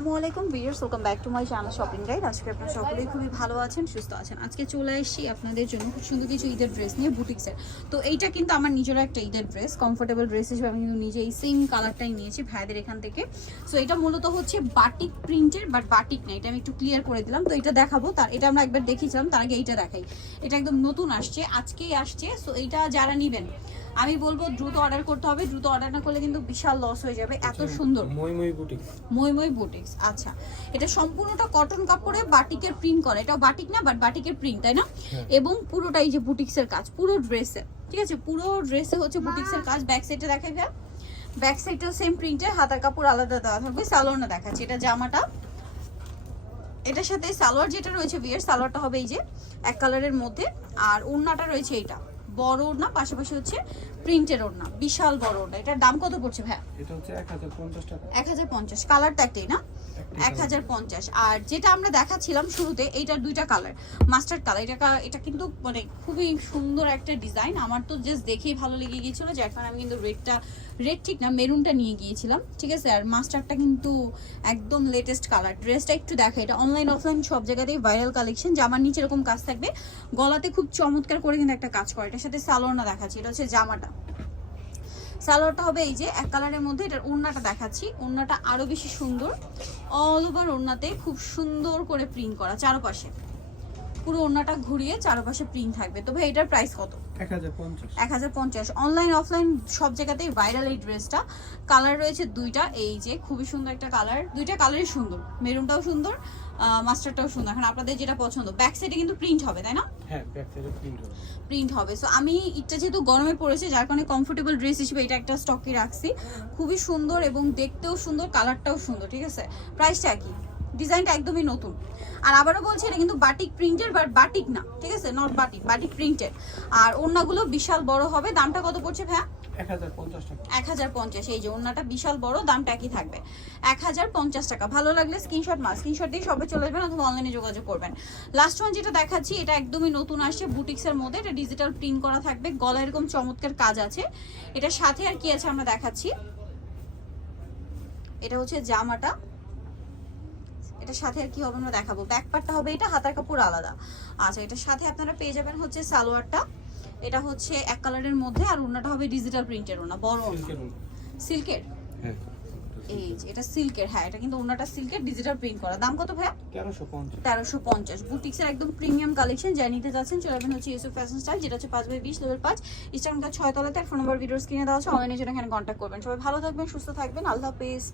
আসসালামু আলাইকুম viewers, welcome back to my channel shopping guide. আজকে আপনারা সকলেই খুবই ভালো আছেন, সুস্থ আছেন। আজকে চলে আসছি আপনাদের জন্য খুব সুন্দর কিছু ঈদের ড্রেস নিয়ে বুটিক্সের। তো এইটা কিন্তু আমার নিজেরও একটা ঈদের ড্রেস, কমফোর্টেবল ড্রেস হিসেবে আমি কিন্তু নিজে এই সেম কালারটাই নিয়েছি ভাইদের এখান থেকে। সো এটা মূলত হচ্ছে বাটিক প্রিন্টের, বাট বাটিক না, এটা আমি একটু ক্লিয়ার করে দিলাম। তো এটা দেখাবো, তার এটা আমরা একবার দেখিয়েছিলাম, তার আগে এইটা দেখাই। এটা একদম নতুন আসছে, আজকেই আসছে। সো এইটা যারা নেবেন আমি বলবো দ্রুত অর্ডার করতে হবে, দ্রুত অর্ডার না করলে কিন্তু বিশাল লস হয়ে যাবে। এত সুন্দর মই বুটিক্স। আচ্ছা, এটা সম্পূর্ণটা কটন কাপড়ে বাটিকের প্রিন্ট করা। এটাও বাটিক না, বাট বাটিকের প্রিন্ট, তাই না? এবং পুরোটাই যে বুটিক্সের কাজ, পুরো ড্রেসে, ঠিক আছে, পুরো ড্রেসে হচ্ছে বুটিক্সের কাজ। ব্যাক সাইডে দেখাই ভাই, ব্যাক সাইডটাও সেম প্রিন্টের, হাতার কাপড় আলাদা দেওয়া থাকবে। সালোয়ারটা দেখাচ্ছি, এটা জামাটা, এটার সাথে সালোয়ার যেটা রয়েছে বিয়ের সালোয়ারটা হবে এই যে এক কালারের মধ্যে, আর ওড়নাটা রয়েছে এইটা বড় ওড়না, পাশাপাশি হচ্ছে প্রিন্টের ওড়না, বিশাল বড় ওড়না। এটার দাম কত পড়ছে ভাই? এটা হচ্ছে 1050 টাকা। 1050। কালারটা একটাই না? 1050। আর যেটা আমরা দেখাচ্ছিলাম শুরুতে, এইটার দুইটা কালার, মাস্টার্ড কালার। এটা কিন্তু মানে খুবই সুন্দর একটা ডিজাইন। আমার তো জাস্ট দেখেই ভালো লেগে গিয়েছিল, যে এখন আমি কিন্তু রেড ঠিক না, মেরুনটা নিয়ে গিয়েছিলাম, ঠিক আছে। আর মাস্টারটা কিন্তু একদম লেটেস্ট কালার। ড্রেসটা একটু দেখা, এটা অনলাইন অফলাইন সব জায়গাতেই ভাইরাল কালেকশন। জামার নিচে এরকম কাজ থাকবে, গলাতে খুব চমৎকার করে কিন্তু একটা কাজ করে। এটার সাথে সালোয়ারটা দেখাচ্ছি, এটা হচ্ছে জামাটা। সালোয়ারটা হবে এই যে এক কালারের মধ্যে। এটার ওড়নাটা দেখাচ্ছি, ওড়নাটা আরো বেশি সুন্দর। অল ওভার ওড়নাতে খুব সুন্দর করে প্রিন্ট করা, চারপাশে পুরো ওড়নাটা ঘুরিয়ে চারপাশে প্রিন্ট থাকবে। তো ভাই এটার প্রাইস কত? 1050। অনলাইন অফলাইন সব জায়গাতেই ভাইরাল এই ড্রেসটা। কালার রয়েছে দুইটা, এই যে খুবই সুন্দর একটা কালার, দুইটা কালারই সুন্দর, মেরুনটাও সুন্দর, মাস্টারটাও সুন্দর। এখন আপনাদের যেটা পছন্দ। ব্যাক সাইডে কিন্তু প্রিন্ট হবে, তাই না? হ্যাঁ, ব্যাক সাইডে প্রিন্ট হবে। সো আমি এটা যেহেতু গরমে পড়েছে, যার কারণে কমফোর্টেবল ড্রেস হিসেবে এটা একটা স্টকে রাখছি। খুবই সুন্দর এবং দেখতেও সুন্দর, কালারটাও সুন্দর, ঠিক আছে। প্রাইসটা কি? ডিজাইনটা একদমই নতুন। আর আবারও বলছি, এটা কিন্তু বাটিক প্রিন্টের, বাট বাটিক না, ঠিক আছে, নট বাটিক, বাটিক প্রিন্টের। আর ওড়নাগুলো বিশাল বড় হবে। দামটা কত পড়ছে ভাইয়া? 1050 টাকা। 1050। এই যে ওড়নাটা বিশাল বড়, দামটা একই থাকবে 1050 টাকা। ভালো লাগলে স্ক্রিনশট স্ক্রিনশট দিয়ে সবে চলে আসবেন, অথবা অনলাইনে যোগাযোগ করবেন। লাস্ট ওয়ান যেটা দেখাচ্ছি, এটা একদমই নতুন আসছে বুটিক্সের মধ্যে। এটা ডিজিটাল প্রিন্ট করা থাকবে, গলায় এরকম চমৎকার কাজ আছে। এটার সাথে আর কি আছে আমরা দেখাচ্ছি। এটা হচ্ছে জামাটা, এটার সাথে আর কি হবে আমরা দেখাবো। ব্যাক পার্টটা হবে এটা, হাতার কাপড় আলাদা। আচ্ছা, এটার সাথে আপনারা পেয়ে যাবেন হচ্ছে সালোয়ারটা, এটা হচ্ছে এক কালারের মধ্যে। আর ওড়নাটা হবে ডিজিটাল প্রিন্টের ওড়না, বড় ওড়না, সিল্কের। হ্যাঁ, এই যে এটা সিল্কের। হ্যাঁ, এটা কিন্তু ওড়নাটা সিল্কের, ডিজিটাল প্রিন্ট করা। দাম কত ভাইয়া? 1350। বুটিক্সের একদম প্রিমিয়াম কালেকশন। যা নিতে যাচ্ছেন চলে যাবেন হচ্ছে ইউসুফ ফ্যাশন স্টাইল, যেটা হচ্ছে 5/20 লেভেল 5, ইস্টার্ন 6 তলাতে। ফোন নাম্বার ভিডিওর স্ক্রিনে দেওয়া আছে, অনলাইনে যেটা এখানে কন্ট্যাক্ট করবেন। সবাই ভালো থাকবেন, সুস্থ থাকবেন, আল্লাহ হাফেজ।